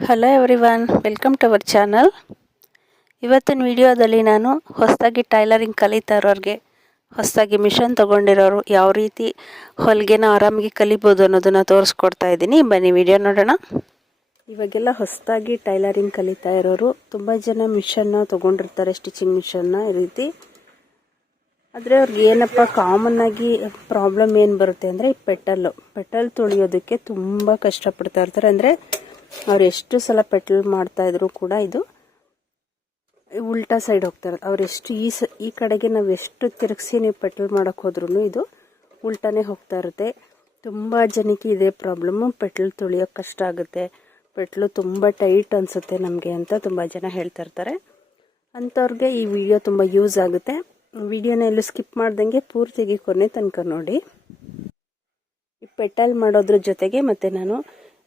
Hello everyone welcome to our channel ಇವತ್ತಿನ ವಿಡಿಯೋದಲ್ಲಿ ನಾನು ಹೊಸದಾಗಿ ಟೈಲರಿಂಗ್ ಕಲಿತಾ ಇರೋರಿಗೆ ಹೊಸದಾಗಿ ಮಿಷನ್ ತೊಗೊಂಡಿರೋರು ಯಾವ ರೀತಿ ಹೊಲಿಗೆನ ಆರಾಮಾಗಿ ಕಲಿಬೋದು ಅನ್ನೋದನ್ನು ತೋರಿಸ್ಕೊಡ್ತಾ ಇದ್ದೀನಿ. ಬನ್ನಿ ವಿಡಿಯೋ ನೋಡೋಣ. ಇವಾಗೆಲ್ಲ ಹೊಸದಾಗಿ ಟೈಲರಿಂಗ್ ಕಲಿತಾ ಇರೋರು ತುಂಬ ಜನ ಮಿಷನ್ನ ತೊಗೊಂಡಿರ್ತಾರೆ, ಸ್ಟಿಚಿಂಗ್ ಮಿಷನ್ನ ಈ ರೀತಿ. ಆದರೆ ಅವ್ರಿಗೆ ಏನಪ್ಪ ಕಾಮನ್ ಆಗಿ ಪ್ರಾಬ್ಲಮ್ ಏನು ಬರುತ್ತೆ ಅಂದರೆ ಈ ಪೆಟಲ್ಲು. ಪೆಟಲ್ ತುಳಿಯೋದಕ್ಕೆ ತುಂಬ ಕಷ್ಟಪಡ್ತಾ ಇರ್ತಾರೆ. ಅಂದರೆ ಅವ್ರು ಎಷ್ಟು ಸಲ ಪೆಟ್ರೋಲ್ ಮಾಡ್ತಾ ಇದ್ರು ಕೂಡ ಇದು ಉಲ್ಟಾ ಸೈಡ್ ಹೋಗ್ತಾರೆ. ಅವ್ರು ಎಷ್ಟು ಈ ಸ, ಈ ಕಡೆಗೆ ನಾವು ಎಷ್ಟು ತಿರುಗಿಸಿ ನೀವು ಪೆಟ್ರೋಲ್ ಮಾಡೋಕೆ ಹೋದ್ರೂ ಇದು ಉಲ್ಟಾನೇ ಹೋಗ್ತಾ ಇರುತ್ತೆ. ತುಂಬ ಜನಕ್ಕೆ ಇದೇ ಪ್ರಾಬ್ಲಮ್ಮು ಪೆಟ್ರೋಲ್ ತುಳಿಯೋಕೆ ಕಷ್ಟ ಆಗುತ್ತೆ. ಪೆಟ್ಲು ತುಂಬ ಟೈಟ್ ಅನಿಸುತ್ತೆ ನಮಗೆ ಅಂತ ತುಂಬ ಜನ ಹೇಳ್ತಾ ಇರ್ತಾರೆ. ಅಂಥವ್ರಿಗೆ ಈ ವಿಡಿಯೋ ತುಂಬ ಯೂಸ್ ಆಗುತ್ತೆ. ವಿಡಿಯೋನ ಎಲ್ಲೂ ಸ್ಕಿಪ್ ಮಾಡ್ದಂಗೆ ಪೂರ್ತಿಗೆ ಕೊನೆ ತನಕ ನೋಡಿ. ಈ ಪೆಟಲ್ ಮಾಡೋದ್ರ ಜೊತೆಗೆ ಮತ್ತು ನಾನು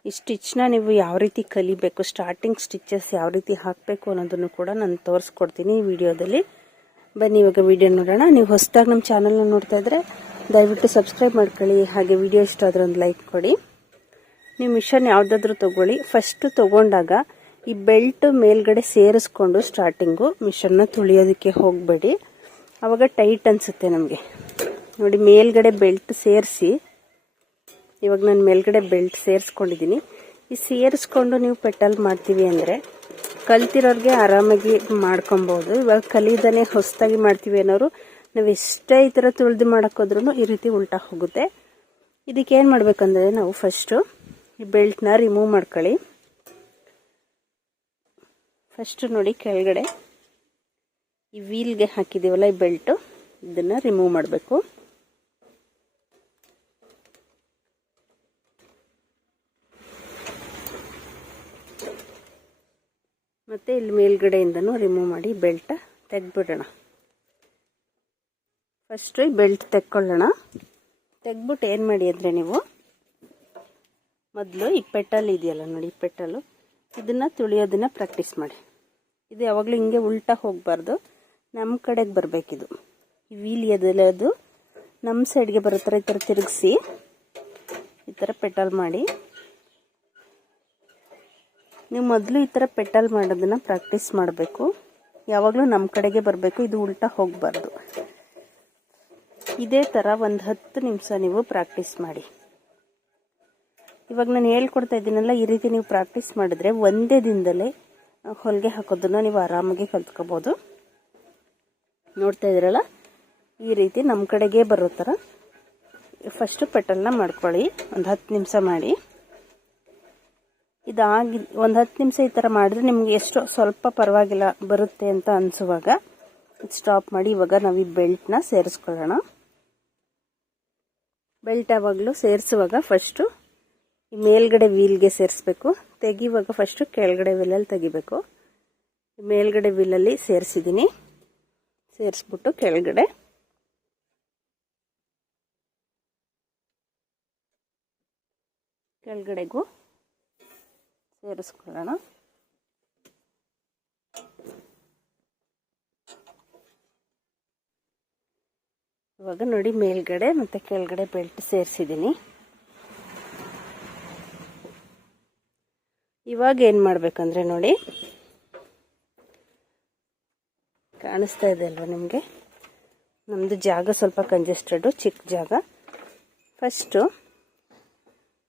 ಈ ಸ್ಟಿಚ್ನ ನೀವು ಯಾವ ರೀತಿ ಕಲಿಬೇಕು ಸ್ಟಾರ್ಟಿಂಗ್ ಸ್ಟಿಚಸ್ ಯಾವ ರೀತಿ ಹಾಕಬೇಕು ಅನ್ನೋದನ್ನು ಕೂಡ ನಾನು ತೋರಿಸ್ಕೊಡ್ತೀನಿ ಈ ವಿಡಿಯೋದಲ್ಲಿ. ಬನ್ನಿ, ಇವಾಗ ವಿಡಿಯೋ ನೋಡೋಣ. ನೀವು ಹೊಸದಾಗಿ ನಮ್ಮ ಚಾನಲ್ನ ನೋಡ್ತಾ ಇದ್ರೆ ದಯವಿಟ್ಟು ಸಬ್ಸ್ಕ್ರೈಬ್ ಮಾಡ್ಕೊಳ್ಳಿ. ಹಾಗೆ ವಿಡಿಯೋ ಇಷ್ಟ ಆದರೆ ಒಂದು ಲೈಕ್ ಕೊಡಿ. ನೀವು ಮಿಷನ್ ಯಾವುದಾದ್ರೂ ತೊಗೊಳ್ಳಿ. ಫಸ್ಟು ತೊಗೊಂಡಾಗ ಈ ಬೆಲ್ಟ್ ಮೇಲ್ಗಡೆ ಸೇರಿಸ್ಕೊಂಡು ಸ್ಟಾರ್ಟಿಂಗು ಮಿಷನ್ನ ತುಳಿಯೋದಕ್ಕೆ ಹೋಗಬೇಡಿ. ಆವಾಗ ಟೈಟ್ ಅನಿಸುತ್ತೆ ನಮಗೆ. ನೋಡಿ, ಮೇಲ್ಗಡೆ ಬೆಲ್ಟ್ ಸೇರಿಸಿ ಇವಾಗ ನಾನು ಮೇಲ್ಗಡೆ ಬೆಲ್ಟ್ ಸೇರಿಸ್ಕೊಂಡಿದ್ದೀನಿ ಈ ಸೇರಿಸ್ಕೊಂಡು ನೀವು ಪೆಟಲ್ ಮಾಡ್ತೀವಿ ಅಂದರೆ ಕಲ್ತಿರೋರಿಗೆ ಆರಾಮಾಗಿ ಮಾಡ್ಕೊಬೋದು. ಇವಾಗ ಕಲಿಯೋದನ್ನೇ ಹೊಸದಾಗಿ ಮಾಡ್ತೀವಿ ಅನ್ನೋರು, ನಾವು ಎಷ್ಟೇ ಈ ಥರ ತುಳಿದು ಮಾಡೋಕ್ಕೋದ್ರೂ ಈ ರೀತಿ ಉಲ್ಟಾ ಹೋಗುತ್ತೆ. ಇದಕ್ಕೆ ಏನು ಮಾಡಬೇಕಂದ್ರೆ ನಾವು ಫಸ್ಟು ಈ ಬೆಲ್ಟ್ನ ರಿಮೂವ್ ಮಾಡ್ಕೊಳ್ಳಿ. ಫಸ್ಟು ನೋಡಿ ಕೆಳಗಡೆ ಈ ವೀಲ್ಗೆ ಹಾಕಿದ್ದೀವಲ್ಲ ಈ ಬೆಲ್ಟು, ಇದನ್ನು ರಿಮೂವ್ ಮಾಡಬೇಕು. ಮತ್ತು ಇಲ್ಲಿ ಮೇಲ್ಗಡೆಯಿಂದನು ರಿಮೂವ್ ಮಾಡಿ ಬೆಲ್ಟ್ ತೆಗ್ದುಬಿಡೋಣ. ಫಸ್ಟು ಬೆಲ್ಟ್ ತೆಕ್ಕೊಳ್ಳೋಣ. ತೆಗ್ಬಿಟ್ಟು ಏನು ಮಾಡಿ ಅಂದರೆ ನೀವು ಮೊದಲು ಈ ಪೆಟಲ್ ಇದೆಯಲ್ಲ ನೋಡಿ ಈ ಪೆಟಲು ಇದನ್ನು ತುಳಿಯೋದನ್ನು ಪ್ರಾಕ್ಟೀಸ್ ಮಾಡಿ. ಇದು ಯಾವಾಗಲೂ ಹಿಂಗೆ ಉಲ್ಟಾ ಹೋಗಬಾರ್ದು. ನಮ್ಮ ಕಡೆಗೆ ಬರಬೇಕಿದು. ಈ ವೀಲ್ ಅದು ನಮ್ಮ ಸೈಡ್ಗೆ ಬರೋ ಥರ ಈ ಥರ ತಿರುಗಿಸಿ ಈ ಥರ ಪೆಟಲ್ ಮಾಡಿ. ನೀವು ಮೊದಲು ಈ ಥರ ಪೆಟಲ್ ಮಾಡೋದನ್ನು ಪ್ರಾಕ್ಟೀಸ್ ಮಾಡಬೇಕು. ಯಾವಾಗಲೂ ನಮ್ಮ ಕಡೆಗೆ ಬರಬೇಕು, ಇದು ಉಲ್ಟಾ ಹೋಗಬಾರ್ದು. ಇದೇ ಥರ ಒಂದು ಹತ್ತು ನಿಮಿಷ ನೀವು ಪ್ರಾಕ್ಟೀಸ್ ಮಾಡಿ. ಇವಾಗ ನಾನು ಹೇಳ್ಕೊಡ್ತಾ ಇದ್ದೀನಲ್ಲ, ಈ ರೀತಿ ನೀವು ಪ್ರಾಕ್ಟೀಸ್ ಮಾಡಿದ್ರೆ ಒಂದೇ ದಿನದಲ್ಲೇ ಹೊಲಿಗೆ ಹಾಕೋದನ್ನು ನೀವು ಆರಾಮಾಗಿ ಕಲ್ತ್ಕೋಬೋದು. ನೋಡ್ತಾ ಇದ್ದೀರಲ್ಲ, ಈ ರೀತಿ ನಮ್ಮ ಕಡೆಗೆ ಬರೋ ಥರ ಫಸ್ಟು ಪೆಟಲ್ನ ಮಾಡ್ಕೊಳ್ಳಿ, ಒಂದು ಹತ್ತು ನಿಮಿಷ ಮಾಡಿ. ಇದಾಗಿ ಒಂದು ಹತ್ತು ನಿಮಿಷ ಈ ಥರ ಮಾಡಿದ್ರೆ ನಿಮಗೆ ಎಷ್ಟು ಸ್ವಲ್ಪ ಪರವಾಗಿಲ್ಲ ಬರುತ್ತೆ ಅಂತ ಅನಿಸುವಾಗ ಸ್ಟಾಪ್ ಮಾಡಿ ಇವಾಗ ನಾವು ಈ ಬೆಲ್ಟ್ನ ಸೇರಿಸ್ಕೊಳ್ಳೋಣ. ಬೆಲ್ಟ್ ಯಾವಾಗಲೂ ಸೇರಿಸುವಾಗ ಫಸ್ಟು ಈ ಮೇಲ್ಗಡೆ ವೀಲ್ಗೆ ಸೇರಿಸ್ಬೇಕು. ತೆಗಿವಾಗ ಫಸ್ಟು ಕೆಳಗಡೆ ವೀಲಲ್ಲಿ ತೆಗಿಬೇಕು. ಮೇಲ್ಗಡೆ ವೀಲಲ್ಲಿ ಸೇರಿಸಿದ್ದೀನಿ ಸೇರಿಸ್ಬಿಟ್ಟು ಕೆಳಗಡೆ. ಕೆಳಗಡೆಗೂ ಸೇರಿಸ್ಕೊಳ್ಳೋಣ. ಇವಾಗ ನೋಡಿ ಮೇಲ್ಗಡೆ ಮತ್ತು ಕೆಳಗಡೆ ಬೆಲ್ಟ್ ಸೇರಿಸಿದ್ದೀನಿ. ಇವಾಗ ಏನು ಮಾಡಬೇಕಂದ್ರೆ ನೋಡಿ, ಕಾಣಿಸ್ತಾ ಇದೆ ಅಲ್ವಾ ನಿಮಗೆ? ನಮ್ಮದು ಜಾಗ ಸ್ವಲ್ಪ ಕಂಜೆಸ್ಟೆಡು ಚಿಕ್ಕ ಜಾಗ. ಫಸ್ಟು,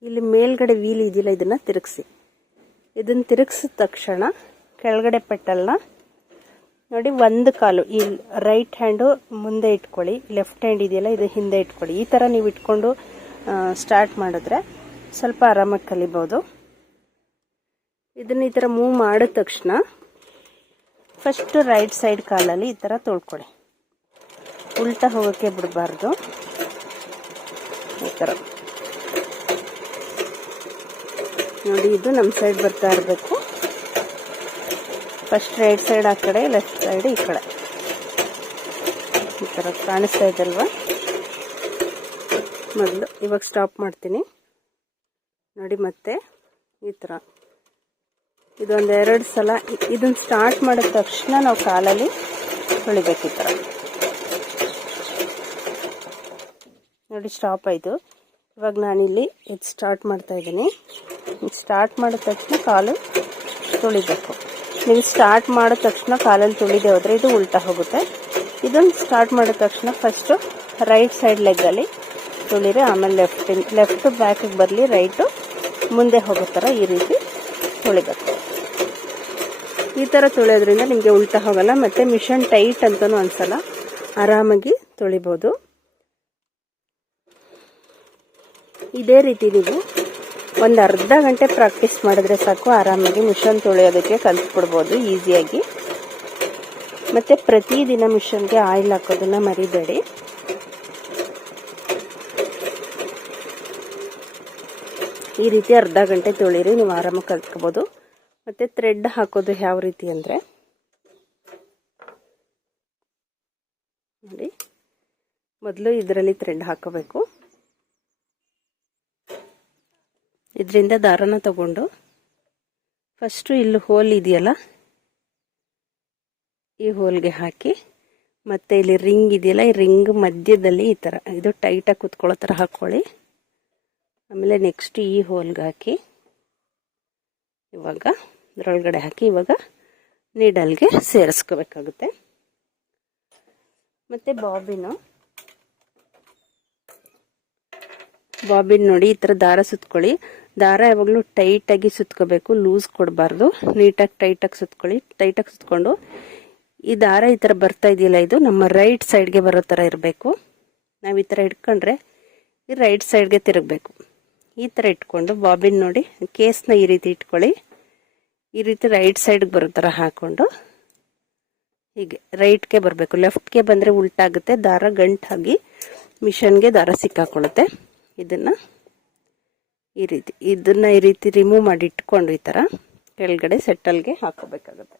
ಇಲ್ಲಿ ಮೇಲ್ಗಡೆ ವೀಲ್ ಇದೆಯಲ್ಲ, ಇದನ್ನು ತಿರುಗಿಸಿ. ಇದನ್ನು ತಿರುಗಿಸಿದ ತಕ್ಷಣ ಕೆಳಗಡೆ ಪೆಟ್ಟಲ್ನ ನೋಡಿ ಒಂದು ಕಾಲು, ಈ ರೈಟ್ ಹ್ಯಾಂಡು ಮುಂದೆ ಇಟ್ಕೊಳ್ಳಿ ಲೆಫ್ಟ್ ಹ್ಯಾಂಡ್ ಇದೆಯಲ್ಲ, ಇದು ಹಿಂದೆ ಇಟ್ಕೊಳ್ಳಿ. ಈ ಥರ ನೀವು ಇಟ್ಕೊಂಡು ಸ್ಟಾರ್ಟ್ ಮಾಡಿದ್ರೆ ಸ್ವಲ್ಪ ಆರಾಮಾಗಿ ಕಲಿಬೋದು. ಇದನ್ನು ಈ ಥರ ಮೂವ್ ಮಾಡಿದ ತಕ್ಷಣ ಫಸ್ಟು ರೈಟ್ ಸೈಡ್ ಕಾಲಲ್ಲಿ ಈ ಥರ ತೊಳ್ಕೊಳ್ಳಿ. ಉಲ್ಟಾ ಹೋಗೋಕ್ಕೆ ಬಿಡಬಾರ್ದು. ಈ ಥರ ನೋಡಿ, ಇದು ನಮ್ಮ ಸೈಡ್ ಬರ್ತಾ ಇರಬೇಕು. ಫಸ್ಟ್ ರೈಟ್ ಸೈಡ್ ಆ ಕಡೆ ಲೆಫ್ಟ್ ಸೈಡ್ ಈ ಕಡೆ. ಈ ಥರ ಕಾಣಿಸ್ತಾ ಅಲ್ವಾ ಮೊದಲು ಇವಾಗ ಸ್ಟಾಪ್ ಮಾಡ್ತೀನಿ. ನೋಡಿ ಮತ್ತೆ, ಈ ಥರ ಇದೊಂದು ಎರಡು ಸಲ ಇದನ್ನು ಸ್ಟಾರ್ಟ್ ಮಾಡಿದ ತಕ್ಷಣ ನಾವು ಕಾಲಲ್ಲಿ ಹೊಳಿಬೇಕು ಈ ಥರ ನೋಡಿ ಸ್ಟಾಪ್ ಆಯಿತು. ಇವಾಗ ನಾನಿಲ್ಲಿ ಇದು ಸ್ಟಾರ್ಟ್ ಮಾಡ್ತಾ ಇದ್ದೀನಿ. ಸ್ಟಾರ್ಟ್ ಮಾಡಿದ ತಕ್ಷಣ ಕಾಲು ತುಳಿಬೇಕು. ನೀವು ಸ್ಟಾರ್ಟ್ ಮಾಡಿದ ತಕ್ಷಣ ಕಾಲಲ್ಲಿ ತುಳಿದೆ ಹೋದರೆ ಇದು ಉಲ್ಟಾ ಹೋಗುತ್ತೆ. ಇದನ್ನು ಸ್ಟಾರ್ಟ್ ಮಾಡಿದ ತಕ್ಷಣ ಫಸ್ಟು ರೈಟ್ ಸೈಡ್ ಲೆಗ್ಗಲ್ಲಿ ತುಳಿರಿ, ಆಮೇಲೆ ಲೆಫ್ಟ್ ಲೆಫ್ಟ್ ಬ್ಯಾಕಿಗೆ ಬರಲಿ ರೈಟು ಮುಂದೆ ಹೋಗೋ ಥರ ಈ ರೀತಿ ತುಳಿಬೇಕು. ಈ ಥರ ತುಳಿಯೋದ್ರಿಂದ ನಿಮಗೆ ಉಲ್ಟಾ ಹೋಗಲ್ಲ, ಮತ್ತು ಮಿಷನ್ ಟೈಟ್ ಅಂತಲೂ ಅನ್ಸಲ್ಲ. ಆರಾಮಾಗಿ ತುಳಿಬೋದು. ಇದೇ ರೀತಿ ನೀವು ಒಂದು ಅರ್ಧ ಗಂಟೆ ಪ್ರಾಕ್ಟೀಸ್ ಮಾಡಿದ್ರೆ ಸಾಕು, ಆರಾಮಾಗಿ ಮಿಷನ್ ತೊಳೆಯೋದಕ್ಕೆ ಕಲಿತ್ಬಿಡ್ಬೋದು ಈಸಿಯಾಗಿ ಮತ್ತು ಪ್ರತಿದಿನ ಮಿಷನ್ಗೆ ಆಯಿಲ್ ಹಾಕೋದನ್ನು ಮರಿಬೇಡಿ. ಈ ರೀತಿ ಅರ್ಧ ಗಂಟೆ ತೊಳೀರಿ, ನೀವು ಆರಾಮಾಗಿ ಕಲ್ತ್ಕೋಬೋದು. ಮತ್ತು ಥ್ರೆಡ್ ಹಾಕೋದು ಯಾವ ರೀತಿ ಅಂದರೆ, ನೋಡಿ. ಮೊದಲು ಇದರಲ್ಲಿ ಥ್ರೆಡ್ ಹಾಕೋಬೇಕು. ಇದರಿಂದ ದಾರನ ತಗೊಂಡು ಫಸ್ಟು ಇಲ್ಲಿ ಹೋಲ್ ಇದೆಯಲ್ಲ, ಈ ಹೋಲ್ಗೆ ಹಾಕಿ ಮತ್ತೆ ಇಲ್ಲಿ ರಿಂಗ್ ಇದೆಯಲ್ಲ, ಈ ರಿಂಗ್ ಮಧ್ಯದಲ್ಲಿ ಈ ಥರ ಇದು ಟೈಟಾಗಿ ಕುತ್ಕೊಳ್ಳೋ ಥರ ಹಾಕ್ಕೊಳ್ಳಿ ಆಮೇಲೆ ನೆಕ್ಸ್ಟ್ ಈ ಹೋಲ್ಗೆ ಹಾಕಿ ಇವಾಗ ಅದರೊಳಗಡೆ ಹಾಕಿ ಇವಾಗ ನೀಡಲ್ಗೆ ಸೇರಿಸ್ಕೋಬೇಕಾಗುತ್ತೆ. ಮತ್ತು ಬಾಬಿನು, ಬಾಬಿನ್ ನೋಡಿ ಈ ಥರ ದಾರ ಸುತ್ಕೊಳ್ಳಿ. ದಾರ ಯಾವಾಗಲೂ ಟೈಟಾಗಿ ಸುತ್ಕೋಬೇಕು ಲೂಸ್ ಕೊಡಬಾರ್ದು. ನೀಟಾಗಿ ಟೈಟಾಗಿ ಸುತ್ಕೊಳ್ಳಿ. ಟೈಟಾಗಿ ಸುತ್ಕೊಂಡು, ಈ ದಾರ ಈ ಥರ ಬರ್ತಾ ಇದೆಯಲ್ಲ, ಇದು ನಮ್ಮ ರೈಟ್ ಸೈಡ್ಗೆ ಬರೋ ಥರ ಇರಬೇಕು. ನಾವು ಈ ಥರ ಇಟ್ಕೊಂಡ್ರೆ, ಈ ರೈಟ್ ಸೈಡ್ಗೆ ತಿರುಗಬೇಕು. ಈ ಥರ ಇಟ್ಕೊಂಡು ಬಾಬಿನ್ ನೋಡಿ ಕೇಸ್ನ ಈ ರೀತಿ ಇಟ್ಕೊಳ್ಳಿ. ಈ ರೀತಿ ರೈಟ್ ಸೈಡ್ಗೆ ಬರೋ ಥರ ಹಾಕ್ಕೊಂಡು ಹೀಗೆ ರೈಟ್ಗೆ ಬರಬೇಕು. ಲೆಫ್ಟ್ಗೆ ಬಂದರೆ ಉಲ್ಟಾಗುತ್ತೆ, ದಾರ ಗಂಟಾಗಿ ಮಿಷನ್ಗೆ ದಾರ ಸಿಕ್ಕಾಕೊಳ್ಳುತ್ತೆ. ಇದನ್ನು ಈ ರೀತಿ, ಇದನ್ನ ಈ ರೀತಿ ರಿಮೂವ್ ಮಾಡಿ ಇಟ್ಕೊಂಡು ಈ ತರ ಕೆಳಗಡೆ ಸೆಟ್ಟಲ್ಗೆ ಹಾಕೋಬೇಕಾಗುತ್ತೆ.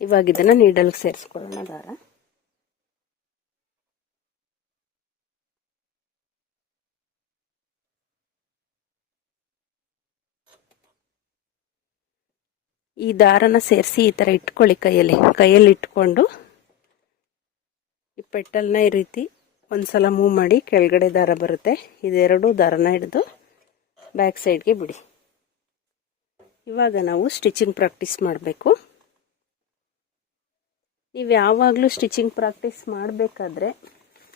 ಇವಾಗ ಇದನ್ನ ನೀಡಲ್ ಸೇರಿಸ್ಕೊಳ್ಳೋಣ, ದಾರ. ಈ ದಾರನ ಸೇರಿಸಿ ಈ ತರ ಇಟ್ಕೊಳ್ಳಿ ಕೈಯಲ್ಲಿ. ಕೈಯಲ್ಲಿ ಇಟ್ಕೊಂಡು ಈ ಪೆಟ್ಟಲ್ನ ಈ ರೀತಿ ಒಂದ್ಸಲ ಮೂವ್ ಮಾಡಿ ಕೆಳಗಡೆ ದಾರ ಬರುತ್ತೆ. ಇದೆರಡು ದಾರನ ಹಿಡಿದು ಬ್ಯಾಕ್ ಸೈಡ್ಗೆ ಬಿಡಿ. ಇವಾಗ ನಾವು ಸ್ಟಿಚಿಂಗ್ ಪ್ರಾಕ್ಟೀಸ್ ಮಾಡಬೇಕು. ನೀವು ಯಾವಾಗಲೂ ಸ್ಟಿಚಿಂಗ್ ಪ್ರಾಕ್ಟೀಸ್ ಮಾಡಬೇಕಾದ್ರೆ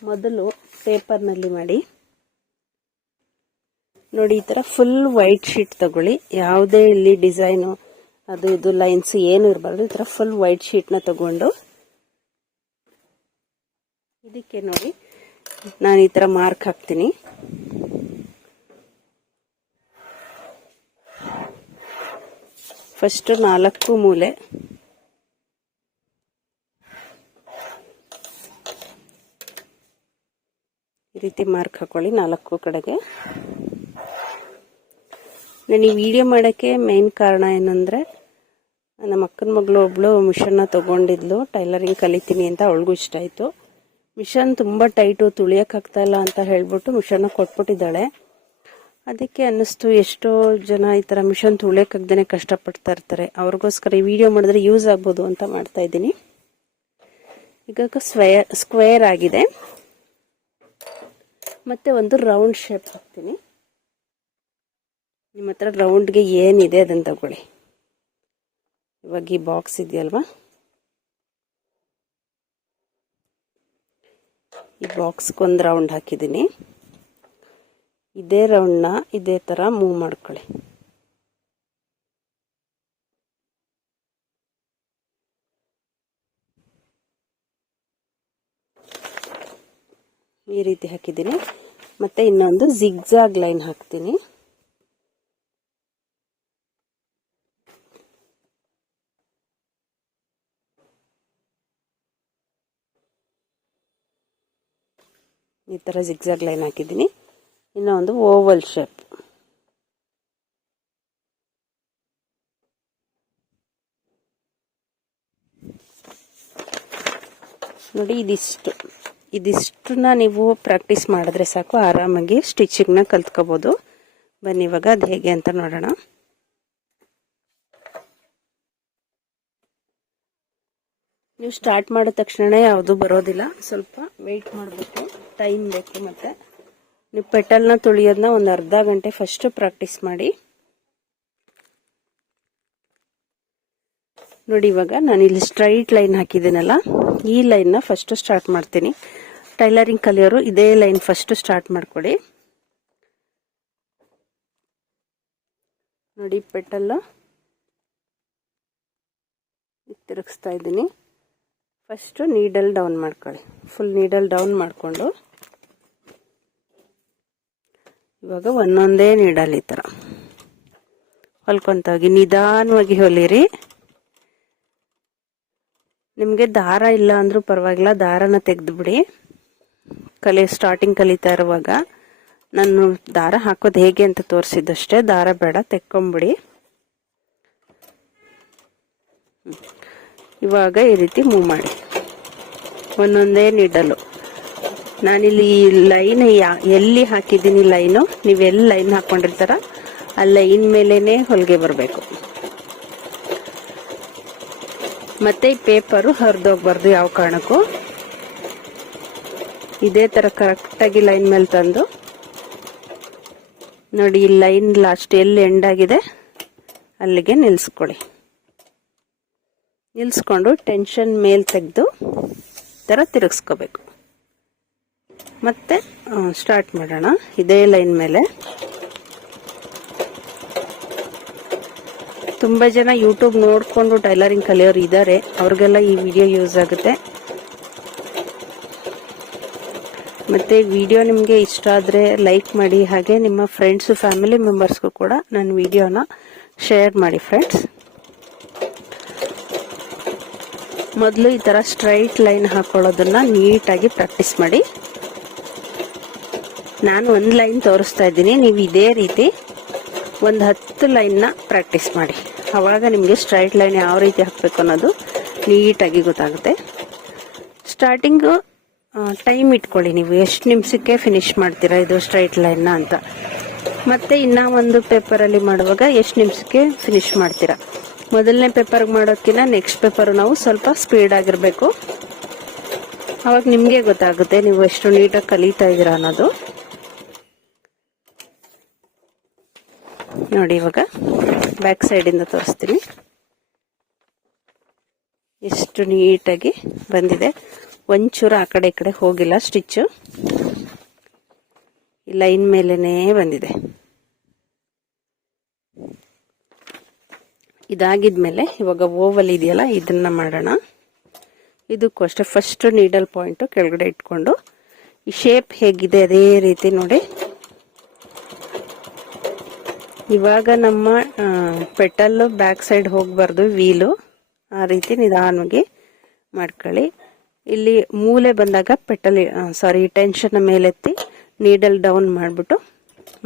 ಮೊದಲು ಪೇಪರ್ನಲ್ಲಿ ಮಾಡಿ. ನೋಡಿ, ಈ ಥರ ಫುಲ್ ವೈಟ್ ಶೀಟ್ ತಗೊಳ್ಳಿ. ಯಾವುದೇ ಇಲ್ಲಿ ಡಿಸೈನು, ಅದು ಇದು ಲೈನ್ಸ್ ಏನು ಇರಬಾರ್ದು. ಈ ಥರ ಫುಲ್ ವೈಟ್ ಶೀಟ್ನ ತಗೊಂಡು ಇದಕ್ಕೆ ನೋಡಿ, ನಾನು ಈ ಥರ ಮಾರ್ಕ್ ಹಾಕ್ತೀನಿ. ಫಸ್ಟ್ ನಾಲ್ಕು ಮೂಲೆ. ಈ ರೀತಿ ಮಾರ್ಕ್ ಹಾಕೊಳ್ಳಿ ನಾಲ್ಕು ಕಡೆಗೆ. ನಾನು ಈ ವಿಡಿಯೋ ಮಾಡೋಕ್ಕೆ ಮೇನ್ ಕಾರಣ ಏನಂದರೆ ನಮ್ಮ ಅಕ್ಕನ ಮಗಳು ಒಬ್ಬಳು ಮಿಷನ್ನ ತೊಗೊಂಡಿದ್ಲು, ಟೈಲರಿಂಗ್ ಕಲಿತೀನಿ ಅಂತ ಅವಳಿಗೂ ಇಷ್ಟ ಆಯಿತು. ಮಿಷನ್ ತುಂಬ ಟೈಟು ತುಳಿಯೋಕ್ಕಾಗ್ತಾ ಇಲ್ಲ ಅಂತ ಹೇಳ್ಬಿಟ್ಟು ಮಿಷನ್ನ ಕೊಟ್ಬಿಟ್ಟಿದ್ದಾಳೆ. ಅದಕ್ಕೆ ಅನ್ನಿಸ್ತು ಎಷ್ಟೋ ಜನ ಈ ಥರ ಮಿಷನ್ ತುಳಿಯೋಕ್ಕಾಗ್ದೇ ಕಷ್ಟಪಡ್ತಾ ಇರ್ತಾರೆ. ಅವ್ರಿಗೋಸ್ಕರ ಈ ವಿಡಿಯೋ ಮಾಡಿದ್ರೆ ಯೂಸ್ ಆಗ್ಬೋದು ಅಂತ ಮಾಡ್ತಾ ಇದ್ದೀನಿ. ಈಗ ಸ್ಕ್ವೇರ್ ಸ್ಕ್ವೇರ್ ಆಗಿದೆ. ಮತ್ತೆ ಒಂದು ರೌಂಡ್ ಶೇಪ್ ಹಾಕ್ತೀನಿ. ನಿಮ್ಮ ಹತ್ರ ರೌಂಡ್ಗೆ ಏನಿದೆ ಅದನ್ನು ತಗೊಳ್ಳಿ. ಇವಾಗ ಈ ಬಾಕ್ಸ್ ಇದೆಯಲ್ವಾ? ಈ ಬಾಕ್ಸ್ಗೆ ಒಂದು ರೌಂಡ್ ಹಾಕಿದ್ದೀನಿ ಇದೇ ರೌಂಡ್ನ ಇದೇ ಥರ ಮೂವ್ ಮಾಡ್ಕೊಳ್ಳಿ. ಈ ರೀತಿ ಹಾಕಿದ್ದೀನಿ ಮತ್ತೆ ಇನ್ನೊಂದು ಜಿಗ್ಜಾಗ್ ಲೈನ್ ಹಾಕ್ತೀನಿ. ಈ ಥರ ಜಿಗ್ಜಾಗ್ ಲೈನ್ ಹಾಕಿದ್ದೀನಿ. ಇನ್ನೊಂದು ಓವಲ್ ಶೇಪ್ ನೋಡಿ ಇದಿಷ್ಟು. ಇದಿಷ್ಟನ್ನ ನೀವು ಪ್ರಾಕ್ಟೀಸ್ ಮಾಡಿದ್ರೆ ಸಾಕು, ಆರಾಮಾಗಿ ಸ್ಟಿಚಿಂಗ್ನ ಕಲ್ತ್ಕೋಬೋದು. ಬನ್ನಿ ಇವಾಗ ಅದು ಹೇಗೆ ಅಂತ ನೋಡೋಣ. ನೀವು ಸ್ಟಾರ್ಟ್ ಮಾಡಿದ ತಕ್ಷಣ ಯಾವುದು ಬರೋದಿಲ್ಲ. ಸ್ವಲ್ಪ ವೆಯ್ಟ್ ಮಾಡಬೇಕು ಟೈಮ್ ಬೇಕು ಮತ್ತು. ನೀವು ಪೆಟಲ್ನ ತುಳಿಯೋದನ್ನ ಒಂದು ಅರ್ಧ ಗಂಟೆ ಫಸ್ಟ್ ಪ್ರಾಕ್ಟೀಸ್ ಮಾಡಿ. ನೋಡಿ ಇವಾಗ ನಾನು ಇಲ್ಲಿ ಸ್ಟ್ರೈಟ್ ಲೈನ್ ಹಾಕಿದ್ದೀನಲ್ಲ, ಈ ಲೈನ್ನ ಫಸ್ಟ್ ಸ್ಟಾರ್ಟ್ ಮಾಡ್ತೀನಿ. ಟೈಲರಿಂಗ್ ಕಲಿಯೋರು ಇದೇ ಲೈನ್ ಫಸ್ಟ್ ಸ್ಟಾರ್ಟ್ ಮಾಡಿಕೊಡಿ. ನೋಡಿ ಪೆಟಲ್ ತಿರುಗಿಸ್ತಾ ಇದ್ದೀನಿ. ಫಸ್ಟು ನೀಡಲ್ ಡೌನ್ ಮಾಡ್ಕೊಳ್ಳಿ. ಫುಲ್ ನೀಡಲ್ ಡೌನ್ ಮಾಡಿಕೊಂಡು. ಇವಾಗ ಒಂದೊಂದೇ ನೀಡಲ್ ಈ ಥರ ಹೊಲ್ಕೊಂತವಾಗಿ ನಿಧಾನವಾಗಿ ಹೊಲಿರಿ. ನಿಮಗೆ ದಾರ ಇಲ್ಲ ಅಂದರೂ ಪರವಾಗಿಲ್ಲ, ದಾರನ ತೆಗೆದುಬಿಡಿ. ಕಲಿ ಸ್ಟಾರ್ಟಿಂಗ್ ಕಲಿತಾ ಇರುವಾಗ ನಾನು ದಾರ ಹಾಕೋದು ಹೇಗೆ ಅಂತ ತೋರಿಸಿದ್ದಷ್ಟೇ, ದಾರ ಬೇಡ, ತೆಕ್ಕೊಂಬಿಡಿ. ಇವಾಗ ಈ ರೀತಿ ಮೂವ್ ಮಾಡಿ. ಒಂದೊಂದೇ ನೀಡಲು ನಾನಿಲ್ಲಿ ಲೈನ್ ಎಲ್ಲಿ ಹಾಕಿದ್ದೀನಿ ಲೈನು ನೀವೆಲ್ಲಿ ಲೈನ್ ಹಾಕೊಂಡಿರ್ತಾರ? ಆ ಲೈನ್ ಮೇಲೇ ಹೊಲಿಗೆ ಬರಬೇಕು. ಮತ್ತೆ ಈ ಪೇಪರು ಹರಿದೋಗ್ಬಾರ್ದು ಯಾವ ಕಾರಣಕ್ಕೂ. ಇದೇ ತರ ಕರೆಕ್ಟಾಗಿ ಲೈನ್ ಮೇಲೆ ತಂದು. ನೋಡಿ, ಈ ಲೈನ್ ಲಾಸ್ಟ್ ಎಲ್ಲಿ ಎಂಡ್ ಆಗಿದೆ? ಅಲ್ಲಿಗೆ ನಿಲ್ಲಿಸ್ಕೊಳ್ಳಿ ನಿಲ್ಲಿಸ್ಕೊಂಡು ಟೆನ್ಷನ್ ಮೇಲೆ ತೆಗೆದು ಥರ ತಿರುಗಿಸ್ಕೋಬೇಕು. ಮತ್ತೆ ಸ್ಟಾರ್ಟ್ ಮಾಡೋಣ. ಇದೇ ಲೈನ್ ಮೇಲೆ. ತುಂಬ ಜನ ಯೂಟ್ಯೂಬ್ ನೋಡಿಕೊಂಡು ಟೈಲರಿಂಗ್ ಕಲಿಯೋರು ಇದ್ದಾರೆ ಅವ್ರಿಗೆಲ್ಲ ಈ ವಿಡಿಯೋ ಯೂಸ್ ಆಗುತ್ತೆ. ಮತ್ತು ವಿಡಿಯೋ ನಿಮಗೆ ಇಷ್ಟ ಆದರೆ ಲೈಕ್ ಮಾಡಿ, ಹಾಗೆ ನಿಮ್ಮ ಫ್ರೆಂಡ್ಸು ಫ್ಯಾಮಿಲಿ ಮೆಂಬರ್ಸ್ಗೂ ಕೂಡ ನನ್ನ ವಿಡಿಯೋನ ಶೇರ್ ಮಾಡಿ ಫ್ರೆಂಡ್ಸ್ ಮೊದಲು ಈ ಥರ ಸ್ಟ್ರೈಟ್ ಲೈನ್ ಹಾಕೊಳ್ಳೋದನ್ನು ನೀಟಾಗಿ ಪ್ರಾಕ್ಟೀಸ್ ಮಾಡಿ. ನಾನು ಒಂದು ಲೈನ್ ತೋರಿಸ್ತಾ ಇದ್ದೀನಿ. ನೀವು ಇದೇ ರೀತಿ ಒಂದು ಹತ್ತು ಲೈನ್ನ ಪ್ರಾಕ್ಟೀಸ್ ಮಾಡಿ. ಆವಾಗ ನಿಮಗೆ ಸ್ಟ್ರೈಟ್ ಲೈನ್ ಯಾವ ರೀತಿ ಹಾಕಬೇಕು ಅನ್ನೋದು ನೀಟಾಗಿ ಗೊತ್ತಾಗುತ್ತೆ. ಸ್ಟಾರ್ಟಿಂಗು ಟೈಮ್ ಇಟ್ಕೊಳ್ಳಿ ನೀವು. ಎಷ್ಟು ನಿಮಿಷಕ್ಕೆ ಫಿನಿಶ್ ಮಾಡ್ತೀರಾ ಇದು ಸ್ಟ್ರೈಟ್ ಲೈನ್ನ ಅಂತ. ಮತ್ತೆ ಇನ್ನೂ ಒಂದು ಪೇಪರಲ್ಲಿ ಮಾಡುವಾಗ ಎಷ್ಟು ನಿಮಿಷಕ್ಕೆ ಫಿನಿಶ್ ಮಾಡ್ತೀರಾ? ಮೊದಲನೇ ಪೇಪರ್ಗೆ ಮಾಡೋದಕ್ಕಿಂತ ನೆಕ್ಸ್ಟ್ ಪೇಪರ್ ನಾವು ಸ್ವಲ್ಪ ಸ್ಪೀಡ್ ಆಗಿರಬೇಕು. ಅವಾಗ ನಿಮಗೆ ಗೊತ್ತಾಗುತ್ತೆ ನೀವು ಎಷ್ಟು ನೀಟಾಗಿ ಕಲಿತಾ ಇದ್ದೀರಾ ಅನ್ನೋದು. ನೋಡಿ ಇವಾಗ ಬ್ಯಾಕ್ ಸೈಡಿಂದ ತೋರಿಸ್ತೀನಿ. ಎಷ್ಟು ನೀಟಾಗಿ ಬಂದಿದೆ. ಒಂಚೂರು ಆ ಕಡೆ ಈ ಕಡೆ ಹೋಗಿಲ್ಲ ಸ್ಟಿಚ್ಚು ಲೈನ್ ಮೇಲೇನೆ ಬಂದಿದೆ. ಇದಾಗಿದ್ಮೇಲೆ ಇವಾಗ ಓವಲ್ ಇದೆಯಲ್ಲ, ಇದನ್ನ ಮಾಡೋಣ. ಇದಕ್ಕೂ ಅಷ್ಟೇ ಫಸ್ಟ್ ನೀಡಲ್ ಪಾಯಿಂಟು ಕೆಳಗಡೆ ಇಟ್ಕೊಂಡು. ಈ ಶೇಪ್ ಹೇಗಿದೆ ಅದೇ ರೀತಿ ನೋಡಿ. ಇವಾಗ ನಮ್ಮ ಪೆಟಲ್ ಬ್ಯಾಕ್ ಸೈಡ್ ಹೋಗಬಾರ್ದು, ವೀಲು. ಆ ರೀತಿ ನಿಧಾನವಾಗಿ ಮಾಡ್ಕೊಳ್ಳಿ. ಇಲ್ಲಿ ಮೂಲೆ ಬಂದಾಗ ಪೆಟಲ್ ಸಾರಿ ಟೆನ್ಷನ್ ಮೇಲೆತ್ತಿ ನೀಡಲ್ ಡೌನ್ ಮಾಡಿಬಿಟ್ಟು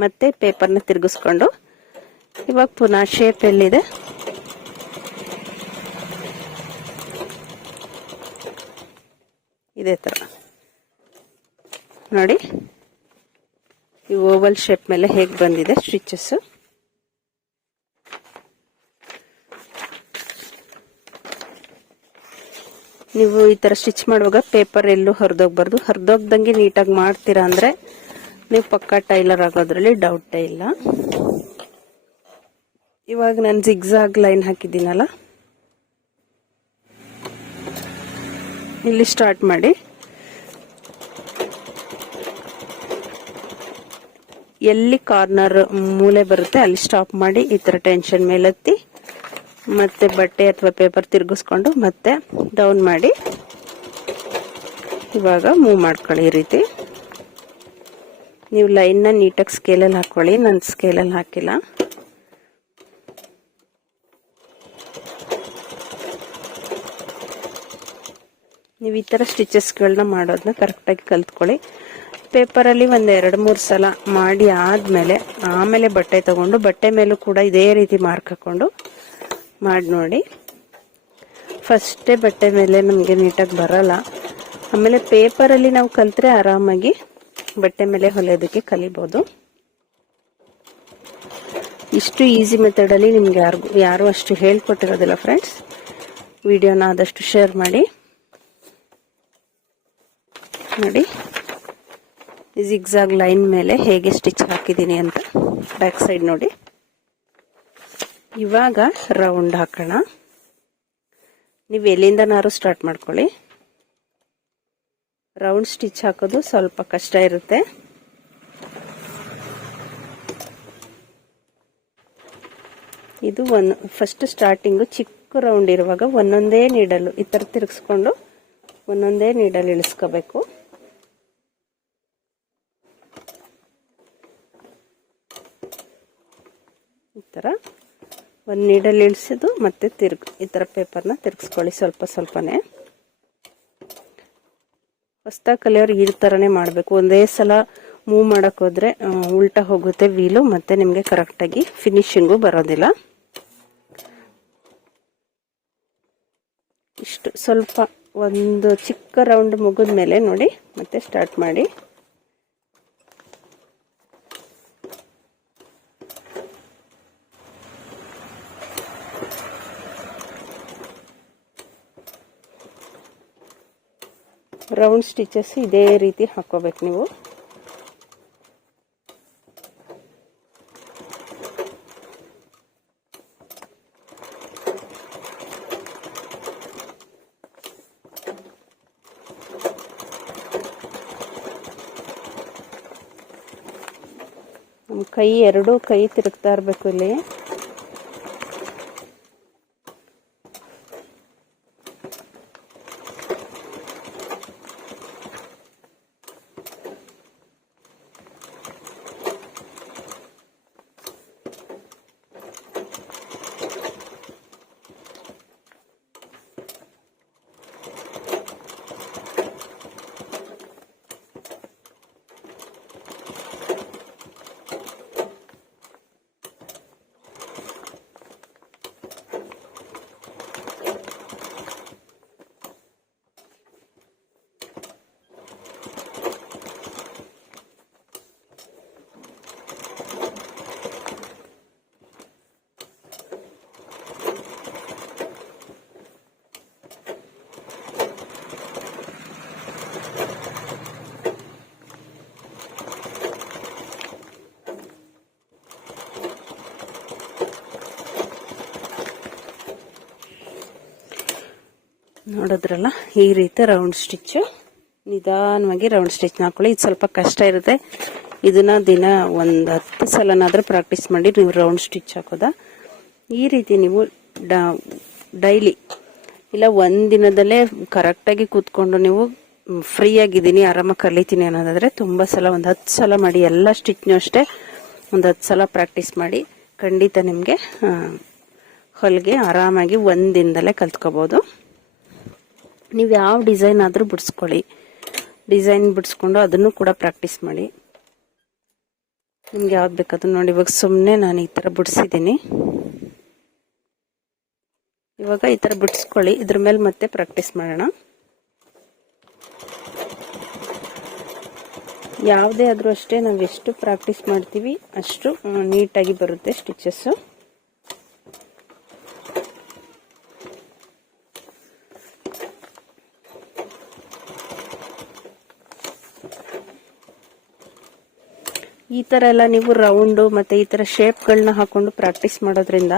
ಮತ್ತೆ ಪೇಪರ್ನ ತಿರುಗಿಸ್ಕೊಂಡು. ಇವಾಗ ಪುನಃ ಶೇಪ್ ಎಲ್ಲಿದೆ? ಇದೇ ಥರ ನೋಡಿ, ಈ ಓವಲ್ ಶೇಪ್ ಮೇಲೆ ಹೇಗೆ ಬಂದಿದೆ ಸ್ಟಿಚಸ್ಸು ನೀವು ಈ ಥರ ಸ್ಟಿಚ್ ಮಾಡುವಾಗ ಪೇಪರ್ ಎಲ್ಲೂ ಹರಿದೋಗ್ಬಾರ್ದು. ಹರಿದೋಗ್ದಂಗೆ ನೀಟಾಗಿ ಮಾಡ್ತೀರಾ ಅಂದರೆ ನೀವು ಪಕ್ಕ ಟೈಲರ್ ಆಗೋದ್ರಲ್ಲಿ ಡೌಟೇ ಇಲ್ಲ. ಇವಾಗ ನಾನು ಜಿಗ್ಝಾಗ್ ಲೈನ್ ಹಾಕಿದ್ದೀನಲ್ಲ ಇಲ್ಲಿ ಸ್ಟಾರ್ಟ್ ಮಾಡಿ. ಎಲ್ಲಿ ಕಾರ್ನರ್ ಮೂಲೆ ಬರುತ್ತೆ ಅಲ್ಲಿ ಸ್ಟಾಪ್ ಮಾಡಿ ಈ ಥರ ಟೆನ್ಷನ್ ಮೇಲೆತ್ತಿ, ಮತ್ತೆ ಬಟ್ಟೆ ಅಥವಾ ಪೇಪರ್ ತಿರುಗಿಸ್ಕೊಂಡು ಮತ್ತೆ ಡೌನ್ ಮಾಡಿ. ಇವಾಗ ಮೂವ್ ಮಾಡ್ಕೊಳ್ಳಿ ಈ ರೀತಿ. ನೀವು ಲೈನ್ನ ನೀಟಾಗಿ ಸ್ಕೇಲಲ್ಲಿ ಹಾಕ್ಕೊಳ್ಳಿ, ನಾನು ಸ್ಕೇಲಲ್ಲಿ ಹಾಕಿಲ್ಲ. ನೀವು ಈ ಥರ ಸ್ಟಿಚಸ್ಗಳನ್ನ ಮಾಡೋದನ್ನ ಕರೆಕ್ಟಾಗಿ ಕಲ್ತ್ಕೊಳ್ಳಿ. ಪೇಪರಲ್ಲಿ ಒಂದು ಎರಡು ಮೂರು ಸಲ ಮಾಡಿ ಆದಮೇಲೆ, ಆಮೇಲೆ ಬಟ್ಟೆ ತಗೊಂಡು, ಬಟ್ಟೆ ಮೇಲೂ ಕೂಡ ಇದೇ ರೀತಿ ಮಾರ್ಕ್ ಹಾಕ್ಕೊಂಡು ಮಾಡಿ ನೋಡಿ. ಫಸ್ಟೇ ಬಟ್ಟೆ ಮೇಲೆ ನಮಗೆ ನೀಟಾಗಿ ಬರಲ್ಲ. ಆಮೇಲೆ ಪೇಪರಲ್ಲಿ ನಾವು ಕಲ್ತ್ರೆ ಆರಾಮಾಗಿ ಬಟ್ಟೆ ಮೇಲೆ ಹೊಲಿಯೋದಕ್ಕೆ ಕಲಿಬೋದು. ಇಷ್ಟು ಈಸಿ ಮೆಥಡಲ್ಲಿ ನಿಮ್ಗೆ ಯಾರಿಗೂ ಯಾರು ಅಷ್ಟು ಹೇಳ್ಕೊಟ್ಟಿರೋದಿಲ್ಲ ಫ್ರೆಂಡ್ಸ್ ವಿಡಿಯೋನ ಆದಷ್ಟು ಶೇರ್ ಮಾಡಿ. ನೋಡಿ. ಜಿಗ್ಸಾಗ್ ಲೈನ್ ಮೇಲೆ ಹೇಗೆ ಸ್ಟಿಚ್ ಹಾಕಿದ್ದೀನಿ ಅಂತ ಬ್ಯಾಕ್ ಸೈಡ್ ನೋಡಿ. ಇವಾಗ ರೌಂಡ್ ಹಾಕೋಣ. ನೀವು ಎಲ್ಲಿಂದನಾರು ಸ್ಟಾರ್ಟ್ ಮಾಡ್ಕೊಳ್ಳಿ. ರೌಂಡ್ ಸ್ಟಿಚ್ ಹಾಕೋದು ಸ್ವಲ್ಪ ಕಷ್ಟ ಇರುತ್ತೆ. ಇದು ಒಂದು ಫಸ್ಟ್ ಸ್ಟಾರ್ಟಿಂಗು ಚಿಕ್ಕ ರೌಂಡ್ ಇರುವಾಗ ಒಂದೊಂದೇ ನೀಡಲು ಈ ಥರ ತಿರುಗಿಸ್ಕೊಂಡು ಒಂದೊಂದೇ ನೀಡಲ್ ಇಳಿಸ್ಕೋಬೇಕು ಈ ಥರ ಒಂದು ನೀಡಲ್ಲಿ ಇಳಿಸಿದ್ದು ಮತ್ತೆ ತಿರ್ಗ್, ಈ ಥರ ಪೇಪರ್ನ ತಿರ್ಗಿಸ್ಕೊಳ್ಳಿ ಸ್ವಲ್ಪ ಸ್ವಲ್ಪನೇ. ಹೊಸ್ತ ಕಲಿಯೋರು ಈ ಥರನೇ ಮಾಡಬೇಕು. ಒಂದೇ ಸಲ ಮೂವ್ ಮಾಡೋಕ್ಕೋದ್ರೆ ಉಲ್ಟಾ ಹೋಗುತ್ತೆ ವೀಲು ಮತ್ತು ನಿಮಗೆ ಕರೆಕ್ಟಾಗಿ ಫಿನಿಶಿಂಗು ಬರೋದಿಲ್ಲ. ಇಷ್ಟು ಸ್ವಲ್ಪ ಒಂದು ಚಿಕ್ಕ ರೌಂಡ್ ಮುಗಿದ ಮೇಲೆ ನೋಡಿ, ಮತ್ತೆ ಸ್ಟಾರ್ಟ್ ಮಾಡಿ. ರೌಂಡ್ ಸ್ಟಿಚಸ್ ಇದೇ ರೀತಿ ಹಾಕೋಬೇಕು ನೀವು. ನಮ್ಮ ಕೈ ಎರಡು ಕೈ ತಿರುಗ್ತಾ ಇರಬೇಕು ಇಲ್ಲಿ. ನೋಡಿದ್ರಲ್ಲ, ಈ ರೀತಿ ರೌಂಡ್ ಸ್ಟಿಚ್ ನಿಧಾನವಾಗಿ ರೌಂಡ್ ಸ್ಟಿಚ್ ಹಾಕೊಳ್ಳಿ ಇದು ಸ್ವಲ್ಪ ಕಷ್ಟ ಇರುತ್ತೆ. ಇದನ್ನ ದಿನ ಒಂದು ಹತ್ತು ಸಲನಾದರೂ ಪ್ರಾಕ್ಟೀಸ್ ಮಾಡಿ ನೀವು ರೌಂಡ್ ಸ್ಟಿಚ್ ಹಾಕೋದ. ಈ ರೀತಿ ನೀವು ಡೈಲಿ ಇಲ್ಲ ಒಂದು ದಿನದಲ್ಲೇ ಕರೆಕ್ಟಾಗಿ ಕೂತ್ಕೊಂಡು ನೀವು ಫ್ರೀ ಆಗಿದ್ದೀನಿ, ಆರಾಮಾಗಿ ಕಲಿತೀನಿ ಅನ್ನೋದಾದರೆ ತುಂಬ ಸಲ, ಒಂದು ಹತ್ತು ಸಲ ಮಾಡಿ, ಎಲ್ಲ ಸ್ಟಿಚ್ನೂ ಅಷ್ಟೇ ಒಂದು ಹತ್ತು ಸಲ ಪ್ರಾಕ್ಟೀಸ್ ಮಾಡಿ ಖಂಡಿತ ನಿಮಗೆ ಹೊಲಿಗೆ ಆರಾಮಾಗಿ ಒಂದು ದಿನದಲ್ಲೇ ಕಲ್ತ್ಕೋಬೋದು. ನೀವು ಯಾವ ಡಿಸೈನ್ ಆದರೂ ಬಿಡಿಸ್ಕೊಳ್ಳಿ. ಡಿಸೈನ್ ಬಿಡಿಸ್ಕೊಂಡು ಅದನ್ನು ಕೂಡ ಪ್ರಾಕ್ಟೀಸ್ ಮಾಡಿ. ನಿಮ್ಗೆ ಯಾವ್ದು ಬೇಕಾದ್ರೂ ನೋಡಿ. ಇವಾಗ ಸುಮ್ಮನೆ ನಾನು ಈ ಥರ ಬಿಡಿಸಿದ್ದೀನಿ. ಇವಾಗ ಈ ಥರ ಬಿಡಿಸ್ಕೊಳ್ಳಿ. ಇದ್ರ ಮೇಲೆ ಮತ್ತೆ ಪ್ರಾಕ್ಟೀಸ್ ಮಾಡೋಣ. ಯಾವುದೇ ಆದರೂ ಅಷ್ಟೇ ನಾವು ಎಷ್ಟು ಪ್ರಾಕ್ಟೀಸ್ ಮಾಡ್ತೀವಿ ಅಷ್ಟು ನೀಟಾಗಿ ಬರುತ್ತೆ ಸ್ಟಿಚಸ್ಸು ಈ ಥರ ಎಲ್ಲ ನೀವು ರೌಂಡು ಮತ್ತು ಈ ಥರ ಶೇಪ್ಗಳನ್ನ ಹಾಕ್ಕೊಂಡು ಪ್ರಾಕ್ಟೀಸ್ ಮಾಡೋದ್ರಿಂದ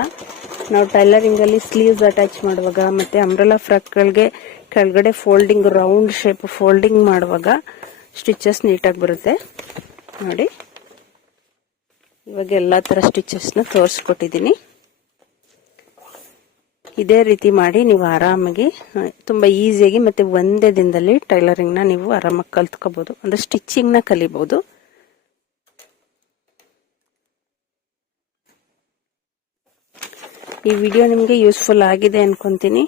ನಾವು ಟೈಲರಿಂಗಲ್ಲಿ ಸ್ಲೀವ್ಸ್ ಅಟ್ಯಾಚ್ ಮಾಡುವಾಗ ಮತ್ತು ಅಂಬ್ರೆಲಾ ಫ್ರಾಕ್ಗಳಿಗೆ ಕೆಳಗಡೆ ಫೋಲ್ಡಿಂಗ್ ರೌಂಡ್ ಶೇಪ್ ಫೋಲ್ಡಿಂಗ್ ಮಾಡುವಾಗ ಸ್ಟಿಚಸ್ ನೀಟಾಗಿ ಬರುತ್ತೆ. ನೋಡಿ. ಇವಾಗ ಎಲ್ಲ ಥರ ಸ್ಟಿಚಸ್ನ ತೋರಿಸ್ಕೊಟ್ಟಿದ್ದೀನಿ ಇದೇ ರೀತಿ ಮಾಡಿ ನೀವು ಆರಾಮಾಗಿ ತುಂಬ ಈಸಿಯಾಗಿ ಮತ್ತು ಒಂದೇ ದಿನದಲ್ಲಿ ಟೈಲರಿಂಗ್ನ ನೀವು ಆರಾಮಾಗಿ ಕಲ್ತ್ಕೋಬೋದು. ಅಂದರೆ ಸ್ಟಿಚ್ಚಿಂಗ್ನ ಕಲಿಬೋದು. ಈ ವಿಡಿಯೋ ನಿಮಗೆ ಯೂಸ್ಫುಲ್ ಆಗಿದೆ ಅನ್ಕೊಂತೀನಿ.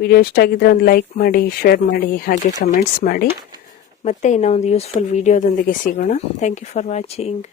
ವಿಡಿಯೋ ಇಷ್ಟ ಆಗಿದ್ರೆ ಒಂದು ಲೈಕ್ ಮಾಡಿ ಶೇರ್ ಮಾಡಿ, ಹಾಗೆ ಕಮೆಂಟ್ಸ್ ಮಾಡಿ. ಮತ್ತೆ ಇನ್ನೊಂದು ಯೂಸ್ಫುಲ್ ವಿಡಿಯೋದೊಂದಿಗೆ ಸಿಗೋಣ. Thank you for watching